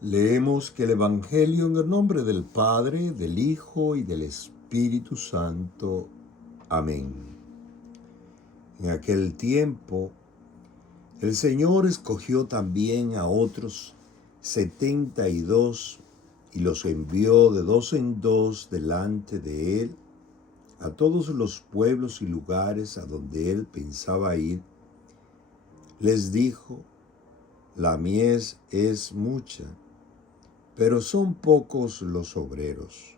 Leemos que el Evangelio en el nombre del Padre, del Hijo y del Espíritu Santo. Amén. En aquel tiempo, el Señor escogió también a otros 72 y los envió de dos en dos delante de él a todos los pueblos y lugares a donde él pensaba ir. Les dijo: la mies es mucha, pero son pocos los obreros.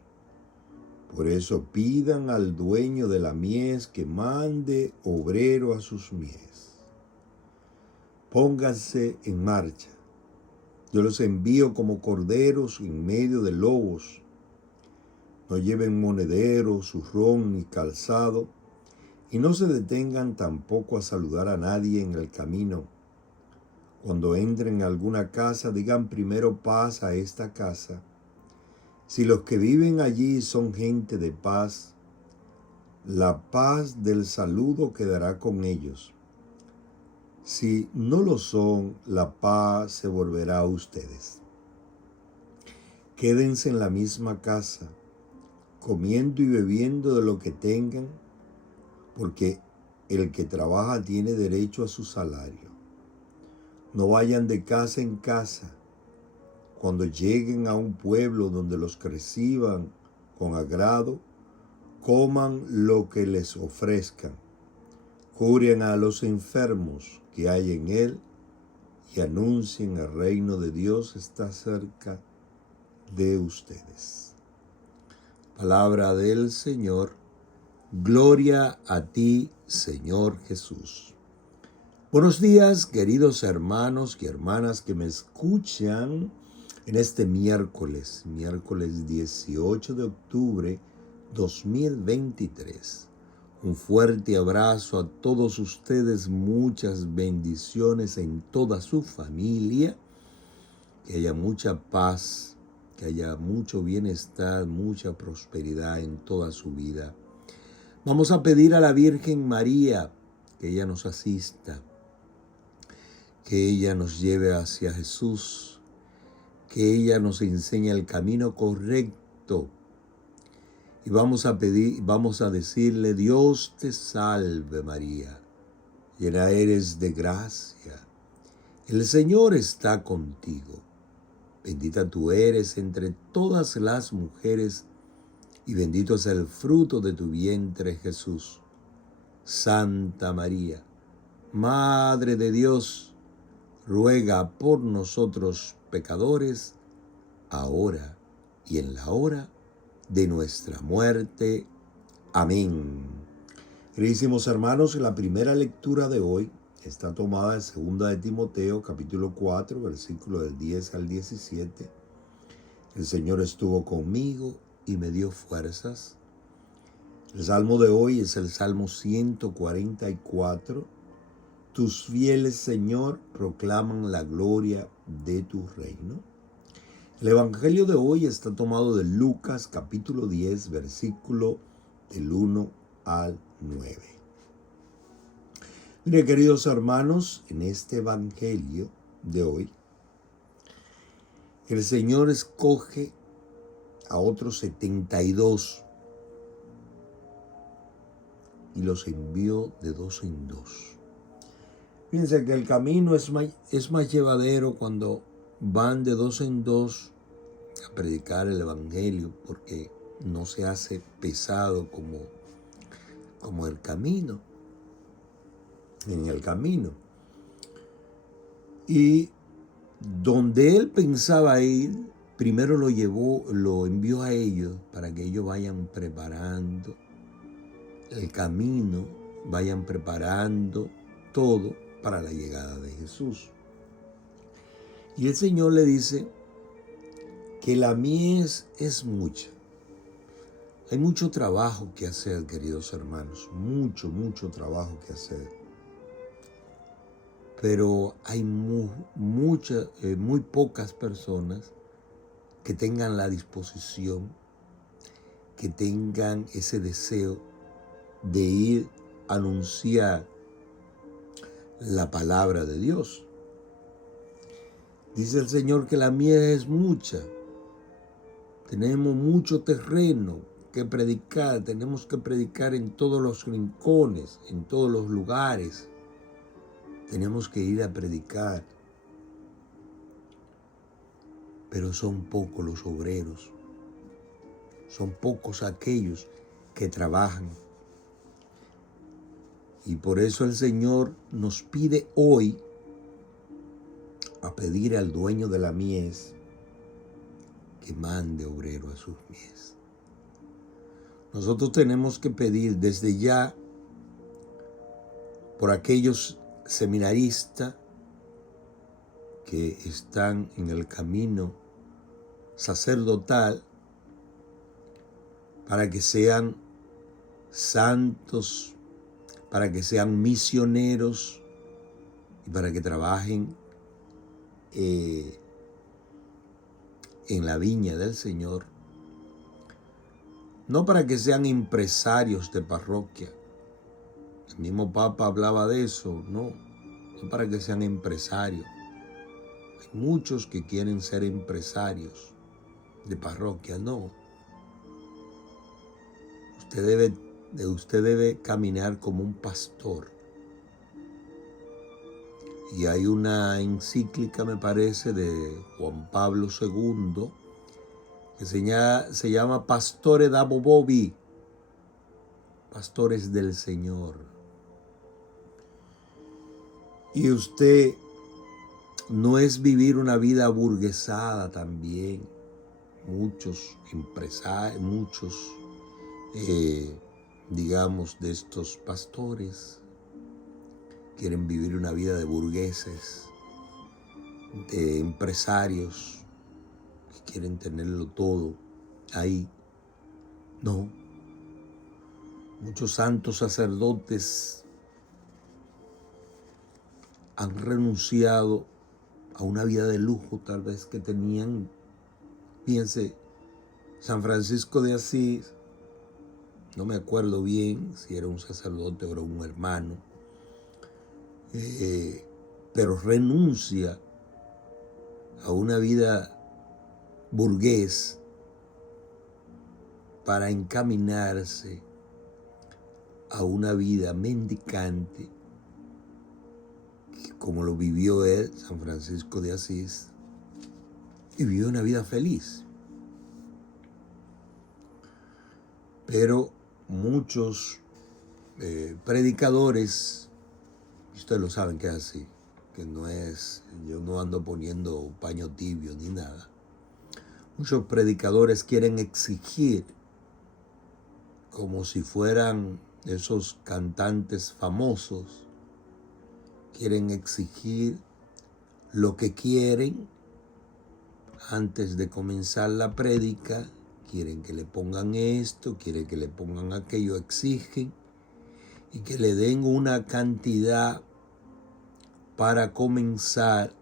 Por eso pidan al dueño de la mies que mande obrero a sus mies. Pónganse en marcha. Yo los envío como corderos en medio de lobos. No lleven monedero, zurrón ni calzado, y no se detengan tampoco a saludar a nadie en el camino. Cuando entren a alguna casa, digan primero: paz a esta casa. Si los que viven allí son gente de paz, la paz del saludo quedará con ellos. Si no lo son, la paz se volverá a ustedes. Quédense en la misma casa, comiendo y bebiendo de lo que tengan, porque el que trabaja tiene derecho a su salario. No vayan de casa en casa. Cuando lleguen a un pueblo donde los reciban con agrado, coman lo que les ofrezcan. Curen a los enfermos que hay en él y anuncien: el reino de Dios está cerca de ustedes. Palabra del Señor. Gloria a ti, Señor Jesús. Buenos días, queridos hermanos y hermanas que me escuchan en este miércoles 18 de octubre 2023. Un fuerte abrazo a todos ustedes, muchas bendiciones en toda su familia, que haya mucha paz, que haya mucho bienestar, mucha prosperidad en toda su vida. Vamos a pedir a la Virgen María que ella nos asista, que ella nos lleve hacia Jesús, que ella nos enseñe el camino correcto. Y vamos a decirle: Dios te salve María, llena eres de gracia, el Señor está contigo. Bendita tú eres entre todas las mujeres, y bendito es el fruto de tu vientre, Jesús. Santa María, Madre de Dios, ruega por nosotros pecadores, ahora y en la hora de nuestra muerte. Amén. Queridísimos hermanos, la primera lectura de hoy está tomada de 2 de Timoteo, capítulo 4, versículo del 10 al 17. El Señor estuvo conmigo y me dio fuerzas. El salmo de hoy es el Salmo 144. Tus fieles, Señor, proclaman la gloria de tu reino. El Evangelio de hoy está tomado de Lucas capítulo 10, versículo del 1 al 9. Mire, queridos hermanos, en este Evangelio de hoy, el Señor escoge a otros 72 y los envió de dos en dos. Fíjense que el camino es más llevadero cuando van de dos en dos a predicar el Evangelio, porque no se hace pesado como el camino, en el camino. Y donde él pensaba ir, primero lo envió a ellos para que ellos vayan preparando el camino, vayan preparando todo para la llegada de Jesús. Y el Señor le dice que la mies es mucha. Hay mucho trabajo que hacer, queridos hermanos, mucho trabajo que hacer. Pero hay muy pocas personas que tengan la disposición, que tengan ese deseo de ir a anunciar la palabra de Dios. Dice el Señor que la mies es mucha. Tenemos mucho terreno que predicar. Tenemos que predicar en todos los rincones, en todos los lugares. Tenemos que ir a predicar. Pero son pocos los obreros. Son pocos aquellos que trabajan. Y por eso el Señor nos pide hoy a pedir al dueño de la mies que mande obrero a sus mies. Nosotros tenemos que pedir desde ya por aquellos seminaristas que están en el camino sacerdotal para que sean santos, para que sean misioneros y para que trabajen en la viña del Señor. No para que sean empresarios de parroquia. El mismo Papa hablaba de eso, no para que sean empresarios. Hay muchos que quieren ser empresarios de parroquia, no. Usted debe caminar como un pastor. Y hay una encíclica, me parece, de Juan Pablo II, que se llama Pastore da Bobovi, pastores del Señor. Y usted no es vivir una vida burguesada también. Muchos empresarios, digamos, de estos pastores quieren vivir una vida de burgueses, de empresarios que quieren tenerlo todo ahí. No. Muchos santos sacerdotes han renunciado a una vida de lujo tal vez que tenían. Fíjense, San Francisco de Asís, no me acuerdo bien si era un sacerdote o era un hermano, pero renuncia a una vida burgués para encaminarse a una vida mendicante, como lo vivió él, San Francisco de Asís, y vivió una vida feliz. Pero muchos predicadores, ustedes lo saben que es así, que no es, yo no ando poniendo paño tibio ni nada. Muchos predicadores quieren exigir, como si fueran esos cantantes famosos, quieren exigir lo que quieren antes de comenzar la prédica. Quieren que le pongan esto, quieren que le pongan aquello, exigen y que le den una cantidad para comenzar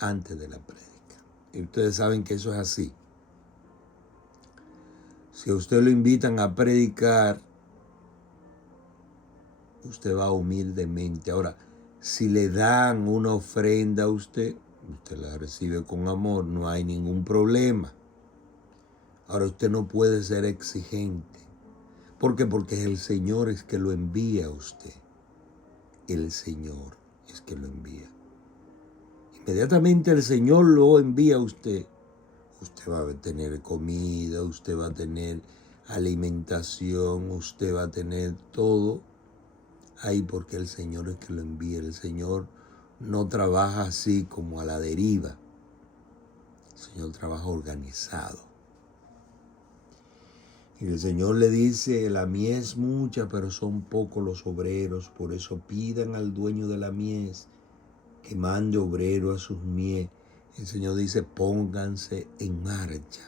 antes de la prédica. Y ustedes saben que eso es así. Si a usted lo invitan a predicar, usted va humildemente. Ahora, si le dan una ofrenda a usted la recibe con amor, no hay ningún problema. Ahora usted no puede ser exigente. ¿Por qué? Porque es el Señor es que lo envía a usted. El Señor es que lo envía. Inmediatamente el Señor lo envía a usted. Usted va a tener comida, usted va a tener alimentación, usted va a tener todo ahí porque el Señor es que lo envía. El Señor no trabaja así como a la deriva. El Señor trabaja organizado. Y el Señor le dice, la mies es mucha, pero son pocos los obreros. Por eso pidan al dueño de la mies que mande obrero a sus mies. El Señor dice, pónganse en marcha.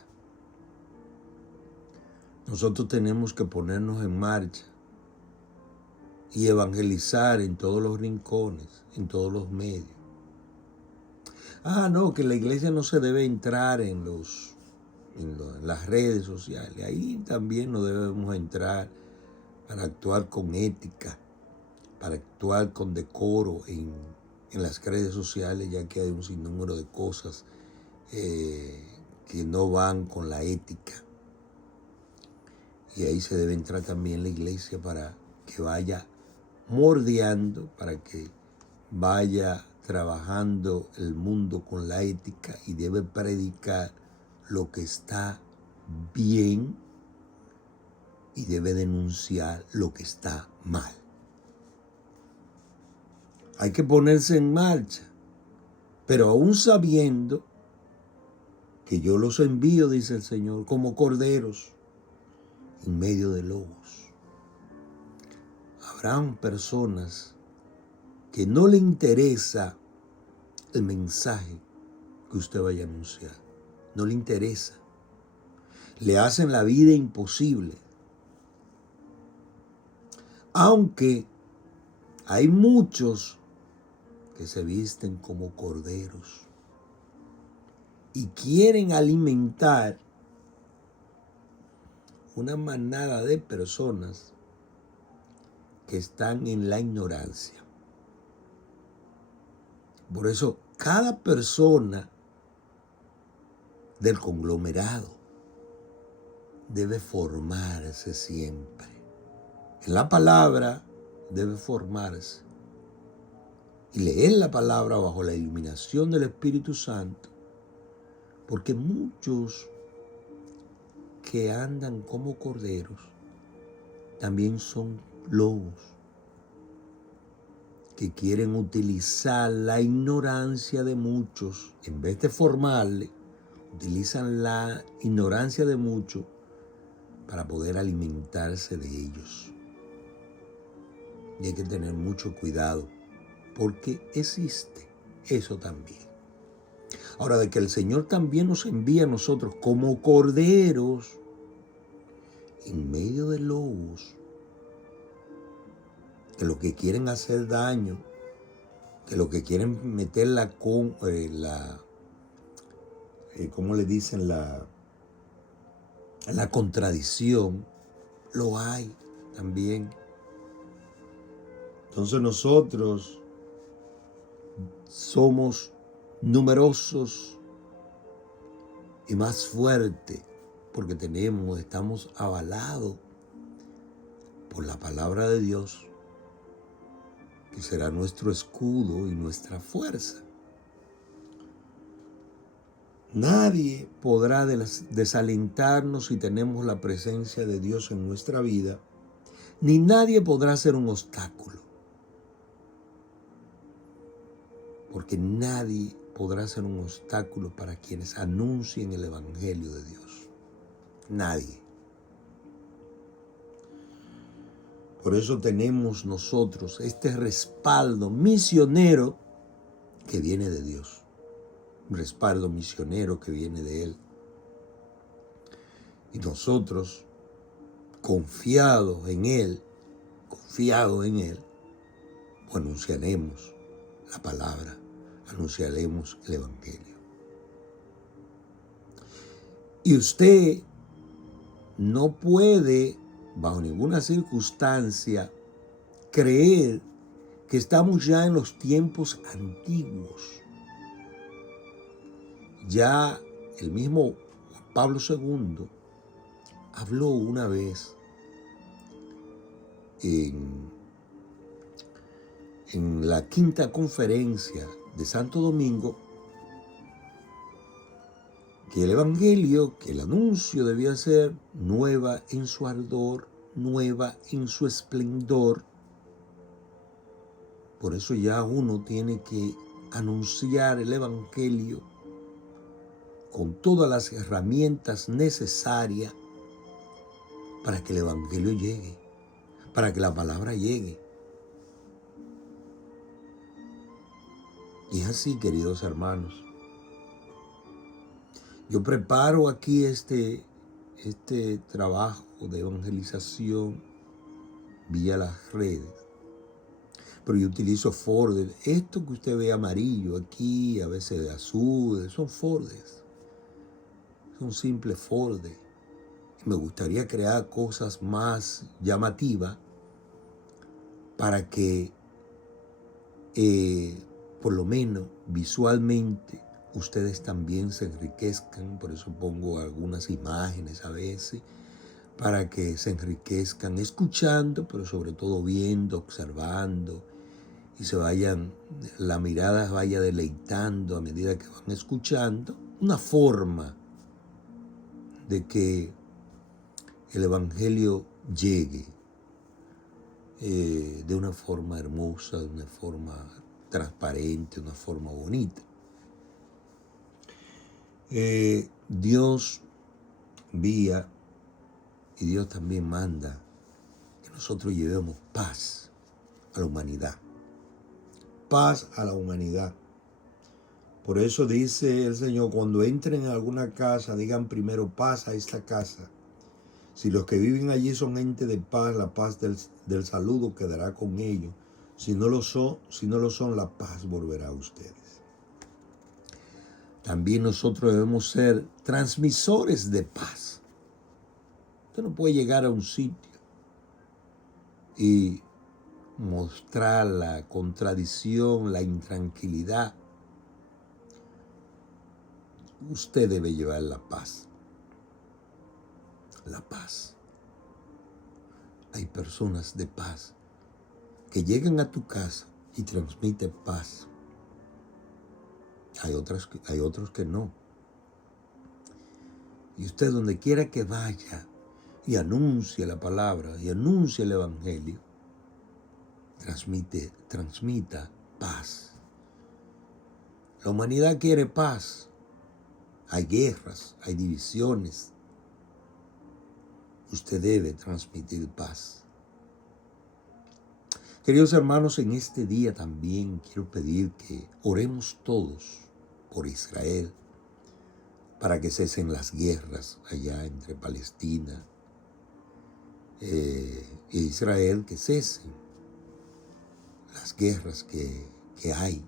Nosotros tenemos que ponernos en marcha y evangelizar en todos los rincones, en todos los medios. No, que la iglesia no se debe entrar en las redes sociales. Ahí también no debemos entrar para actuar con ética. para actuar con decoro en las redes sociales, ya que hay un sinnúmero de cosas que no van con la ética. Y ahí se debe entrar también la iglesia para que vaya moldeando, para que vaya trabajando el mundo con la ética, y debe predicar lo que está bien y debe denunciar lo que está mal. Hay que ponerse en marcha, pero aún sabiendo que yo los envío, dice el Señor, como corderos en medio de lobos. Habrán personas que no le interesa el mensaje que usted vaya a anunciar. No le interesa. Le hacen la vida imposible. Aunque hay muchos que se visten como corderos y quieren alimentar una manada de personas que están en la ignorancia. Por eso, cada persona del conglomerado debe formarse siempre. En la palabra debe formarse y leer la palabra bajo la iluminación del Espíritu Santo, porque muchos que andan como corderos también son lobos que quieren utilizar la ignorancia de muchos. En vez de formarle, utilizan la ignorancia de muchos para poder alimentarse de ellos. Y hay que tener mucho cuidado, porque existe eso también. Ahora, de que el Señor también nos envía a nosotros como corderos en medio de lobos, que lo que quieren hacer daño, que lo que quieren meter ¿cómo le dicen? La contradicción, lo hay también. Entonces nosotros somos numerosos y más fuertes porque estamos avalados por la palabra de Dios, que será nuestro escudo y nuestra fuerza. Nadie podrá desalentarnos si tenemos la presencia de Dios en nuestra vida, ni nadie podrá ser un obstáculo, porque nadie podrá ser un obstáculo para quienes anuncien el Evangelio de Dios. Nadie. Por eso tenemos nosotros este respaldo misionero que viene de Dios. Un respaldo misionero que viene de Él. Y nosotros, confiados en Él, anunciaremos la palabra, anunciaremos el Evangelio. Y usted no puede, bajo ninguna circunstancia, creer que estamos ya en los tiempos antiguos. Ya el mismo Pablo II habló una vez en la quinta conferencia de Santo Domingo, que el Evangelio, que el anuncio debía ser nueva en su ardor, nueva en su esplendor. Por eso ya uno tiene que anunciar el Evangelio con todas las herramientas necesarias para que el Evangelio llegue, para que la palabra llegue. Y es así, queridos hermanos. Yo preparo aquí este trabajo de evangelización vía las redes, pero yo utilizo folders. Esto que usted ve amarillo aquí, a veces de azul, son folders. Son simples folders. Me gustaría crear cosas más llamativas, para que por lo menos visualmente ustedes también se enriquezcan. Por eso pongo algunas imágenes a veces, para que se enriquezcan escuchando, pero sobre todo viendo, observando, y la mirada vaya deleitando a medida que van escuchando. Una forma de que el Evangelio llegue de una forma hermosa, de una forma transparente, de una forma bonita. Dios guía y Dios también manda que nosotros llevemos paz a la humanidad. Paz a la humanidad. Por eso dice el Señor, cuando entren en alguna casa, digan primero paz a esta casa. Si los que viven allí son gente de paz, la paz del saludo quedará con ellos. Si no lo son, la paz volverá a ustedes. También nosotros debemos ser transmisores de paz. Usted no puede llegar a un sitio y mostrar la contradicción, la intranquilidad. Usted debe llevar la paz. La paz. Hay personas de paz que llegan a tu casa y transmiten paz. Hay otros que no. Y usted donde quiera que vaya y anuncie la palabra y anuncie el Evangelio, transmita paz. La humanidad quiere paz. Hay guerras, hay divisiones. Usted debe transmitir paz. Queridos hermanos, en este día también quiero pedir que oremos todos por Israel, para que cesen las guerras allá entre Palestina e Israel, que cesen las guerras que hay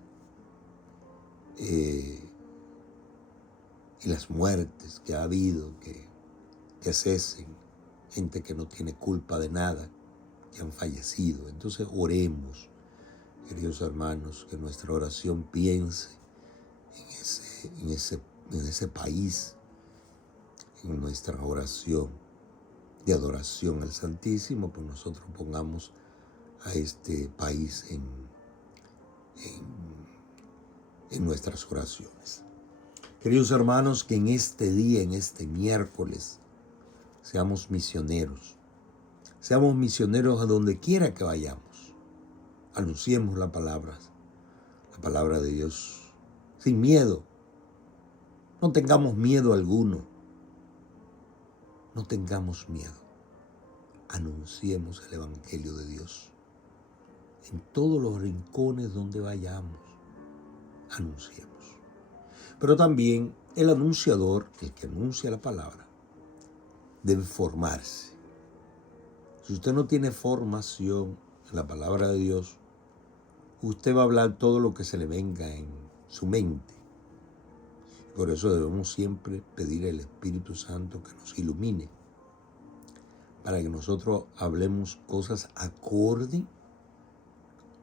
y las muertes que ha habido, que cesen. Gente que no tiene culpa de nada, que han fallecido. Entonces oremos, queridos hermanos, que nuestra oración piense en ese país, en nuestra oración de adoración al Santísimo, pues nosotros pongamos a este país en nuestras oraciones. Queridos hermanos, que en este día, en este miércoles, seamos misioneros. Seamos misioneros a donde quiera que vayamos. Anunciemos la palabra de Dios, sin miedo. No tengamos miedo alguno. No tengamos miedo. Anunciemos el Evangelio de Dios. En todos los rincones donde vayamos, anunciemos. Pero también el anunciador, el que anuncia la palabra, debe formarse. Si usted no tiene formación en la palabra de Dios, usted va a hablar todo lo que se le venga en su mente. Por eso debemos siempre pedir al Espíritu Santo que nos ilumine, para que nosotros hablemos cosas acorde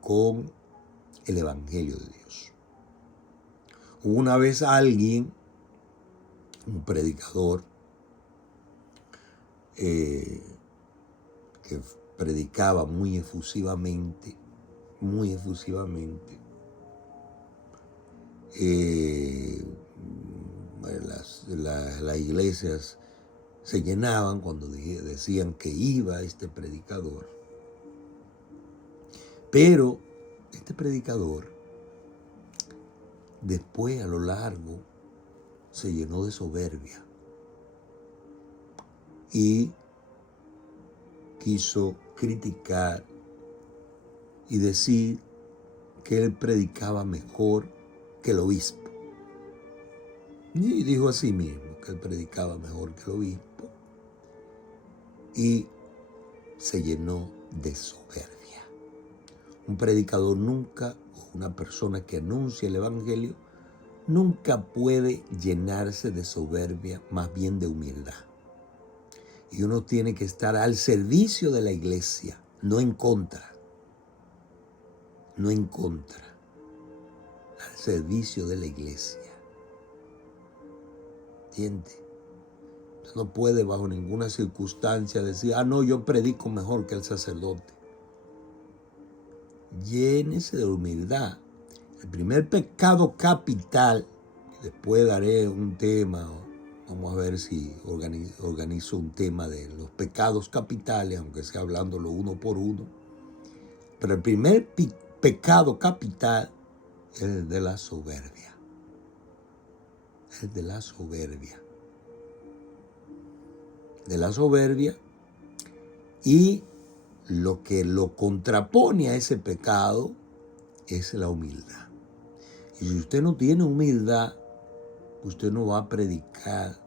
con el Evangelio de Dios. Hubo una vez alguien, un predicador, que predicaba muy efusivamente, las iglesias se llenaban cuando decían que iba este predicador. Pero este predicador, después a lo largo, se llenó de soberbia y quiso criticar y decir que él predicaba mejor que el obispo. Y dijo a sí mismo que él predicaba mejor que el obispo y se llenó de soberbia. Un predicador nunca, o una persona que anuncia el Evangelio, nunca puede llenarse de soberbia, más bien de humildad. Y uno tiene que estar al servicio de la iglesia, no en contra. no en contra, al servicio de la iglesia. ¿Entiende? Usted no puede bajo ninguna circunstancia decir, no, yo predico mejor que el sacerdote. Llénese de humildad. El primer pecado capital, después daré un tema, vamos a ver si organizo un tema de los pecados capitales, aunque sea hablándolo uno por uno. Pero el primer pecado capital es el de la soberbia. El de la soberbia. De la soberbia, y lo que lo contrapone a ese pecado es la humildad. Y si usted no tiene humildad, usted no va a predicar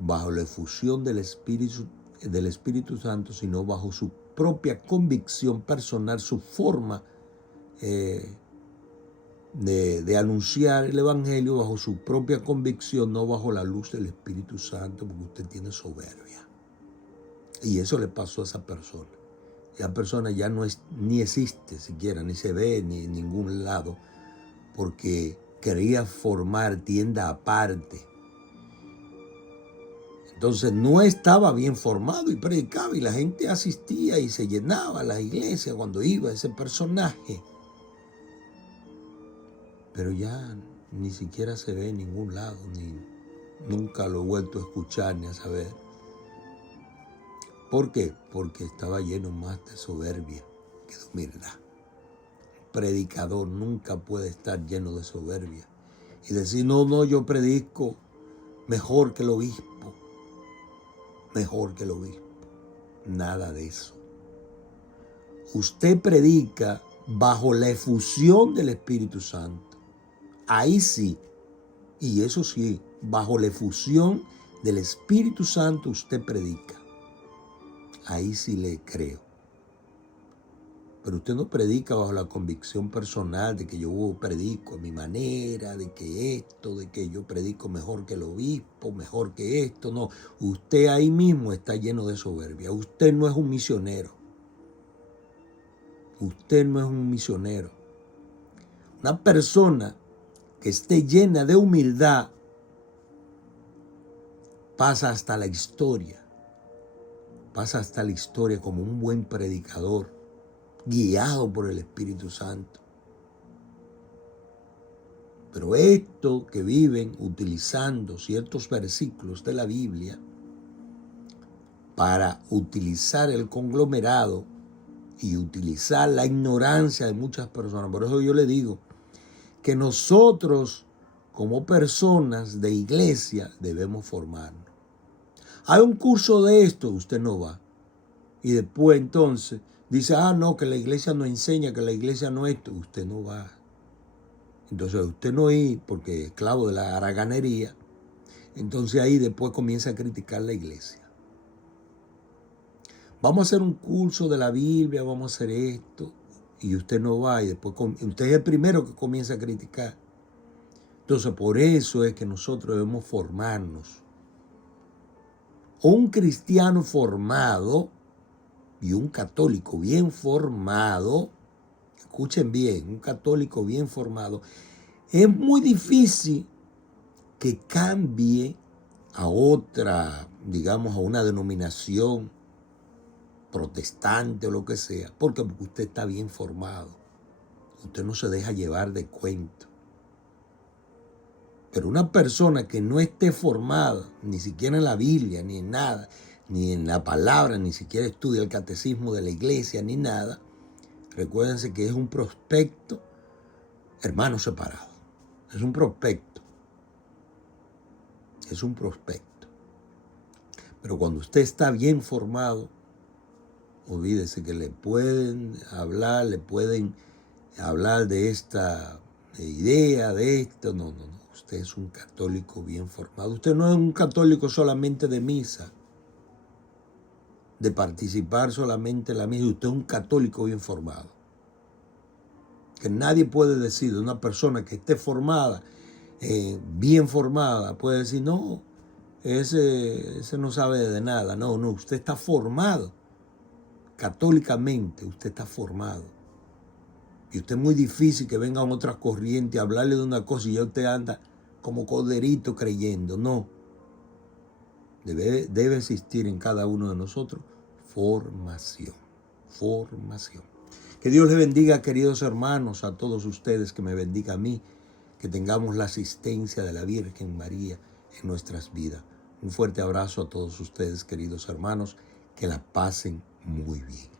bajo la efusión del Espíritu Santo, sino bajo su propia convicción personal, su forma de anunciar el Evangelio bajo su propia convicción, no bajo la luz del Espíritu Santo, porque usted tiene soberbia. Y eso le pasó a esa persona. Esa persona ya ni existe siquiera, ni se ve ni en ningún lado, porque quería formar tienda aparte. Entonces no estaba bien formado y predicaba, y la gente asistía y se llenaba la iglesia cuando iba ese personaje. Pero ya ni siquiera se ve en ningún lado, nunca lo he vuelto a escuchar ni a saber. ¿Por qué? Porque estaba lleno más de soberbia que de humildad. Un predicador nunca puede estar lleno de soberbia y decir, no, yo predico mejor que el obispo, mejor que el obispo. Nada de eso. Usted predica bajo la efusión del Espíritu Santo. Ahí sí, y eso sí, bajo la efusión del Espíritu Santo usted predica. Ahí sí le creo. Pero usted no predica bajo la convicción personal de que yo predico a mi manera, de que yo predico mejor que el obispo, mejor que esto. No, usted ahí mismo está lleno de soberbia. Usted no es un misionero. Usted no es un misionero. Una persona que esté llena de humildad pasa hasta la historia. Pasa hasta la historia como un buen predicador, guiado por el Espíritu Santo. Pero esto que viven utilizando ciertos versículos de la Biblia para utilizar el conglomerado y utilizar la ignorancia de muchas personas. Por eso yo le digo que nosotros como personas de iglesia debemos formarnos. Hay un curso de esto, usted no va. Y después entonces dice, no, que la iglesia no enseña, que la iglesia no esto, usted no va. Entonces usted no ir porque es esclavo de la haraganería. Entonces ahí después comienza a criticar la iglesia. Vamos a hacer un curso de la Biblia, vamos a hacer esto, y usted no va, y después usted es el primero que comienza a criticar. Entonces por eso es que nosotros debemos formarnos. Un cristiano formado y un católico bien formado, escuchen bien, un católico bien formado, es muy difícil que cambie a otra, digamos, a una denominación protestante o lo que sea, porque usted está bien formado. Usted no se deja llevar de cuento. Pero una persona que no esté formada, ni siquiera en la Biblia, ni en nada, ni en la palabra, ni siquiera estudia el catecismo de la iglesia, ni nada, recuérdense que es un prospecto, hermano separado. Es un prospecto. Es un prospecto. Pero cuando usted está bien formado, olvídese que le pueden hablar de esta idea, de esto. No. Usted es un católico bien formado. Usted no es un católico solamente de misa, de participar solamente en la misa. Usted es un católico bien formado. Que nadie puede decir de una persona que esté formada, bien formada, puede decir, no, ese no sabe de nada. No, usted está formado. Católicamente usted está formado. Y usted es muy difícil que vengan otras corrientes a hablarle de una cosa y ya usted anda como corderito creyendo. No. Debe existir en cada uno de nosotros formación. Formación. Que Dios les bendiga, queridos hermanos, a todos ustedes, que me bendiga a mí, que tengamos la asistencia de la Virgen María en nuestras vidas. Un fuerte abrazo a todos ustedes, queridos hermanos, que la pasen muy bien.